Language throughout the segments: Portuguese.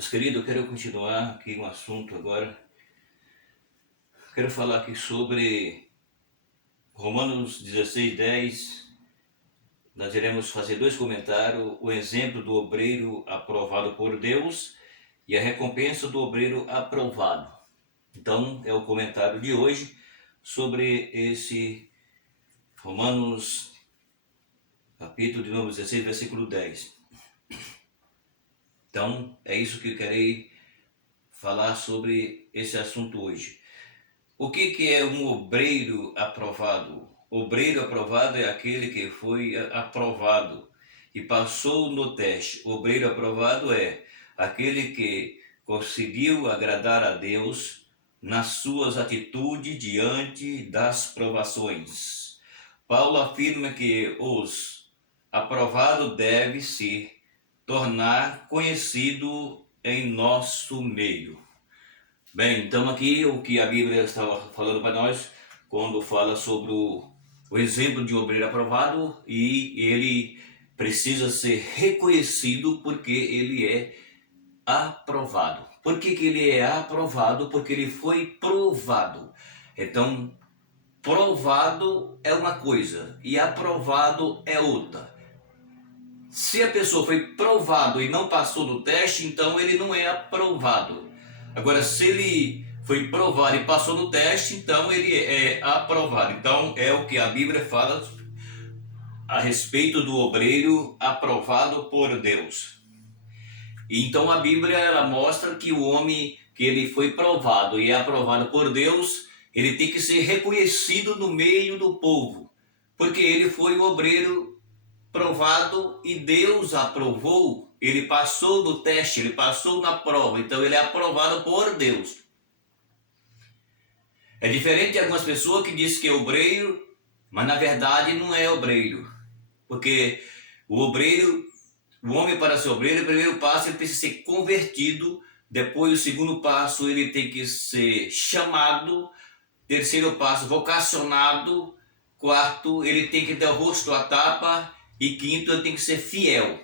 Meus queridos, eu quero continuar aqui um assunto agora. Quero falar aqui sobre Romanos 16:10. Nós iremos fazer dois comentários: o exemplo do obreiro aprovado por Deus e a recompensa do obreiro aprovado. Então, é o comentário de hoje sobre esse Romanos, capítulo de número 16, versículo 10. Então, é isso que eu quero falar sobre esse assunto hoje. O que é um obreiro aprovado? Obreiro aprovado é aquele que foi aprovado e passou no teste. Obreiro aprovado é aquele que conseguiu agradar a Deus nas suas atitudes diante das provações. Paulo afirma que os aprovados devem se tornar conhecido em nosso meio. Bem, então aqui o que a Bíblia estava falando para nós, quando fala sobre o exemplo de um obreiro aprovado, e ele precisa ser reconhecido porque ele é aprovado. Por que ele é aprovado? Porque ele foi provado. Então, provado é uma coisa e aprovado é outra. Se a pessoa foi provado e não passou no teste, então ele não é aprovado. Agora, se ele foi provado e passou no teste, então ele é aprovado. Então, é o que a Bíblia fala a respeito do obreiro aprovado por Deus. E então a Bíblia ela mostra que o homem que ele foi provado e é aprovado por Deus, ele tem que ser reconhecido no meio do povo, porque ele foi o obreiro provado e Deus aprovou, ele passou do teste, ele passou na prova, então ele é aprovado por Deus. É diferente de algumas pessoas que dizem que é obreiro, mas na verdade não é obreiro, porque o homem para ser obreiro, o primeiro passo ele precisa ser convertido, depois o segundo passo ele tem que ser chamado, terceiro passo vocacionado, quarto ele tem que ter o rosto à tapa, e quinto, ele tem que ser fiel.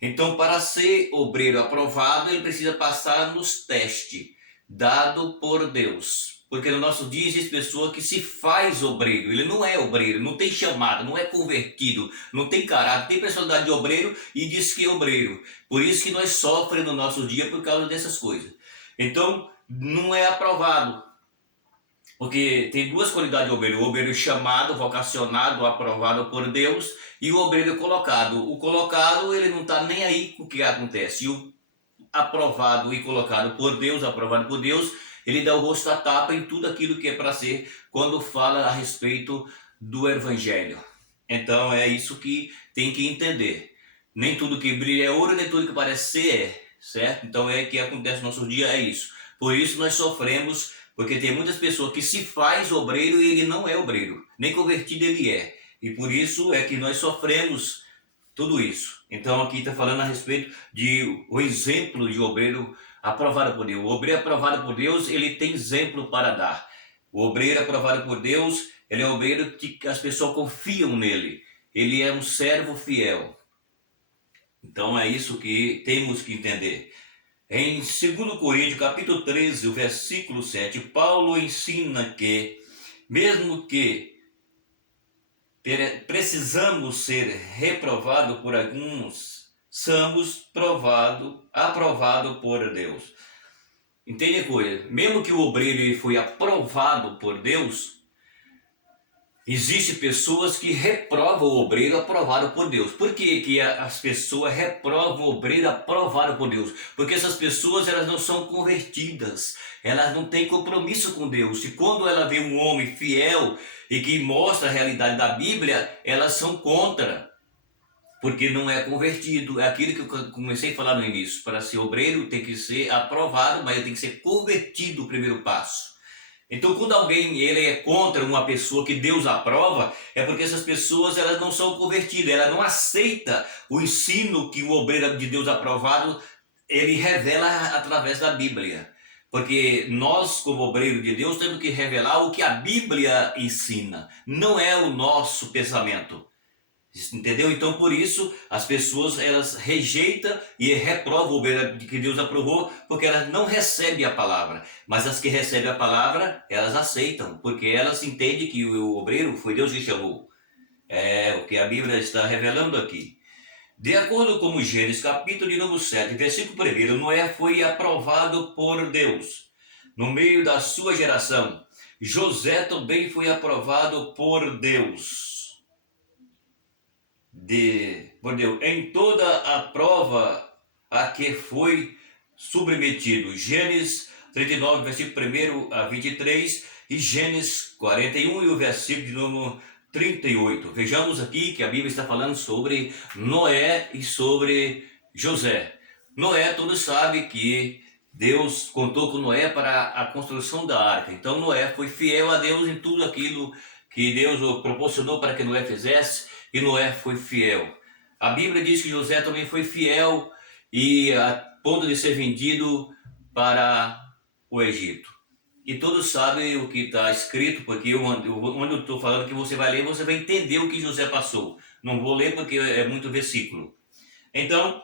Então, para ser obreiro aprovado, ele precisa passar nos testes dado por Deus. Porque no nosso dia existe pessoa que se faz obreiro. Ele não é obreiro, não tem chamada, não é convertido, não tem caráter, tem personalidade de obreiro e diz que é obreiro. Por isso que nós sofremos no nosso dia por causa dessas coisas. Então, não é aprovado. Porque tem duas qualidades de obreiro: o obreiro chamado, vocacionado, aprovado por Deus, e o obreiro colocado. O colocado, ele não está nem aí com o que acontece. E o aprovado e colocado por Deus, aprovado por Deus, ele dá o rosto à tapa em tudo aquilo que é para ser, quando fala a respeito do Evangelho. Então é isso que tem que entender. Nem tudo que brilha é ouro, nem tudo que parece ser é, certo? Então é que acontece no nosso dia, é isso. Por isso nós sofremos, porque tem muitas pessoas que se faz obreiro e ele não é obreiro, nem convertido ele é. E por isso é que nós sofremos tudo isso. Então aqui está falando a respeito de o exemplo de obreiro aprovado por Deus. O obreiro aprovado por Deus, ele tem exemplo para dar. O obreiro aprovado por Deus, ele é um obreiro que as pessoas confiam nele. Ele é um servo fiel. Então é isso que temos que entender. Em 2 Coríntios, capítulo 13, o versículo 7, Paulo ensina que, mesmo que precisamos ser reprovados por alguns, somos aprovado por Deus. Entende a coisa? Mesmo que o obreiro foi aprovado por Deus, existem pessoas que reprovam o obreiro aprovado por Deus. Por que as pessoas reprovam o obreiro aprovado por Deus? Porque essas pessoas elas não são convertidas, elas não têm compromisso com Deus. E quando ela vê um homem fiel e que mostra a realidade da Bíblia, elas são contra, porque não é convertido. É aquilo que eu comecei a falar no início: para ser obreiro tem que ser aprovado, mas tem que ser convertido, o primeiro passo. Então, quando alguém ele é contra uma pessoa que Deus aprova, é porque essas pessoas elas não são convertidas, elas não aceitam o ensino que o obreiro de Deus aprovado ele revela através da Bíblia. Porque nós, como obreiro de Deus, temos que revelar o que a Bíblia ensina, não é o nosso pensamento. Entendeu? Então, por isso, as pessoas, elas rejeitam e reprovam o obreiro que Deus aprovou, porque elas não recebem a palavra. Mas as que recebem a palavra, elas aceitam, porque elas entendem que o obreiro foi Deus que chamou. É o que a Bíblia está revelando aqui. De acordo com Gênesis, capítulo de número 7, versículo 1, Noé foi aprovado por Deus no meio da sua geração. José também foi aprovado por Deus. Por Deus, em toda a prova a que foi submetido. Gênesis 39, versículo 1 a 23 e Gênesis 41 e o versículo de número 38. Vejamos aqui que a Bíblia está falando sobre Noé e sobre José. Noé, todos sabem que Deus contou com Noé para a construção da arca. Então Noé foi fiel a Deus em tudo aquilo que Deus o proporcionou para que Noé fizesse, e Noé foi fiel. A Bíblia diz que José também foi fiel e a ponto de ser vendido para o Egito. E todos sabem o que está escrito, porque onde eu estou falando que você vai ler, você vai entender o que José passou. Não vou ler porque é muito versículo. Então,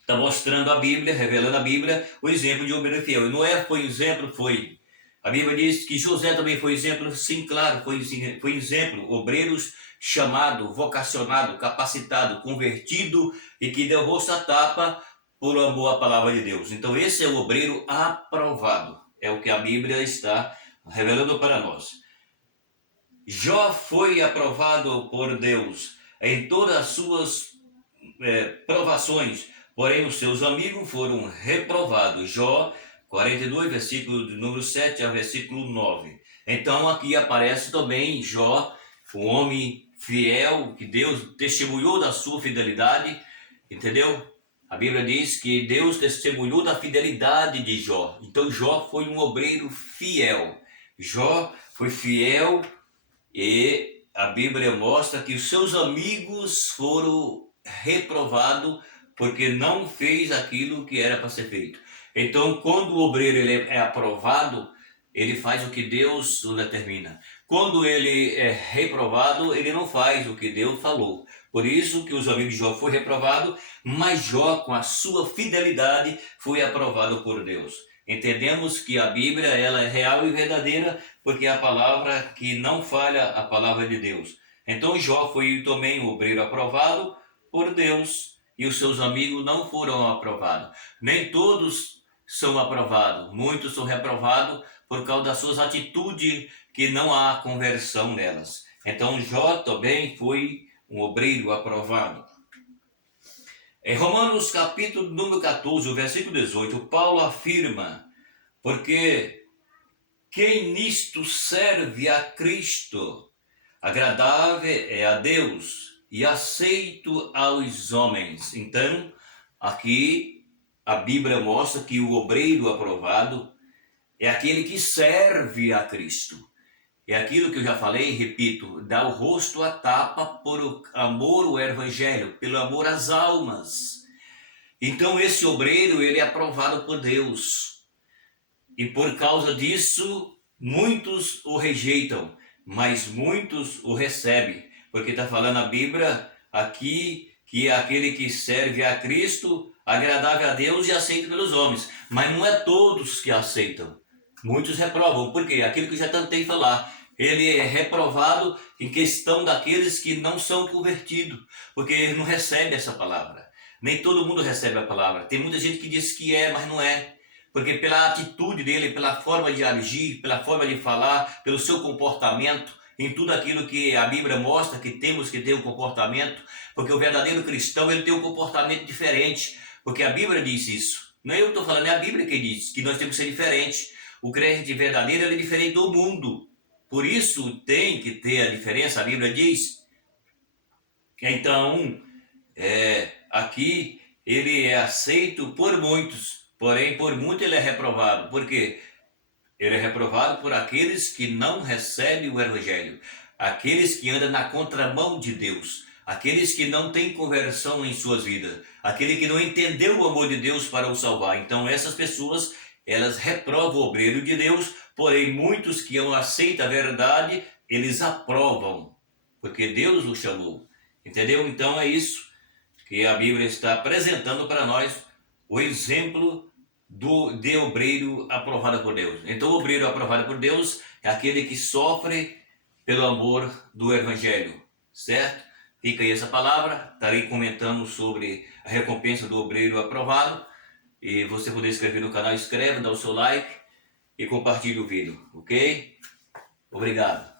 está mostrando a Bíblia, revelando a Bíblia, o exemplo de obreiro fiel. E Noé foi exemplo, foi. A Bíblia diz que José também foi exemplo, sim, claro, foi exemplo. Obreiros chamado, vocacionado, capacitado, convertido e que deu rosto à tapa por amor à palavra de Deus. Então esse é o obreiro aprovado. É o que a Bíblia está revelando para nós. Jó foi aprovado por Deus em todas as suas provações, porém os seus amigos foram reprovados. Jó 42, versículo de número 7 a versículo 9. Então aqui aparece também Jó, um homem fiel, que Deus testemunhou da sua fidelidade, entendeu? A Bíblia diz que Deus testemunhou da fidelidade de Jó. Então Jó foi um obreiro fiel. Jó foi fiel e a Bíblia mostra que os seus amigos foram reprovados porque não fez aquilo que era para ser feito. Então, quando o obreiro ele é aprovado, ele faz o que Deus o determina. Quando ele é reprovado, ele não faz o que Deus falou. Por isso que os amigos de Jó foram reprovados, mas Jó, com a sua fidelidade, foi aprovado por Deus. Entendemos que a Bíblia ela é real e verdadeira, porque é a palavra que não falha, a palavra de Deus. Então Jó foi também um obreiro aprovado por Deus, e os seus amigos não foram aprovados. Nem todos são aprovados, muitos são reprovados por causa das suas atitudes, que não há conversão nelas. Então Jó também foi um obreiro aprovado. Em Romanos capítulo número 14, o versículo 18, Paulo afirma: porque quem nisto serve a Cristo, agradável é a Deus e aceito aos homens. Então, aqui a Bíblia mostra que o obreiro aprovado é aquele que serve a Cristo. É aquilo que eu já falei, repito, dá o rosto à tapa por amor ao Evangelho, pelo amor às almas. Então esse obreiro, ele é aprovado por Deus. E por causa disso, muitos o rejeitam, mas muitos o recebem. Porque está falando a Bíblia aqui que é aquele que serve a Cristo, agradável a Deus e aceito pelos homens. Mas não é todos que aceitam. Muitos reprovam. Por quê? Aquilo que eu já tentei falar. Ele é reprovado em questão daqueles que não são convertidos, porque ele não recebe essa palavra. Nem todo mundo recebe a palavra. Tem muita gente que diz que é, mas não é. Porque pela atitude dele, pela forma de agir, pela forma de falar, pelo seu comportamento, em tudo aquilo que a Bíblia mostra que temos que ter um comportamento, porque o verdadeiro cristão ele tem um comportamento diferente, porque a Bíblia diz isso. Não é eu que estou falando, é a Bíblia que diz que nós temos que ser diferentes. O crente verdadeiro ele é diferente do mundo. Por isso tem que ter a diferença, a Bíblia diz. Então, aqui ele é aceito por muitos, porém por muitos ele é reprovado. Por quê? Ele é reprovado por aqueles que não recebem o Evangelho, aqueles que andam na contramão de Deus, aqueles que não têm conversão em suas vidas, aquele que não entendeu o amor de Deus para o salvar. Então essas pessoas, elas reprovam o obreiro de Deus, porém muitos que não aceitam a verdade, eles aprovam, porque Deus o chamou. Entendeu? Então é isso que a Bíblia está apresentando para nós, o exemplo de obreiro aprovado por Deus. Então o obreiro aprovado por Deus é aquele que sofre pelo amor do Evangelho, certo? Fica aí essa palavra, estarei comentando sobre a recompensa do obreiro aprovado. E você poder inscrever no canal, inscreve, dá o seu like e compartilhe o vídeo, ok? Obrigado.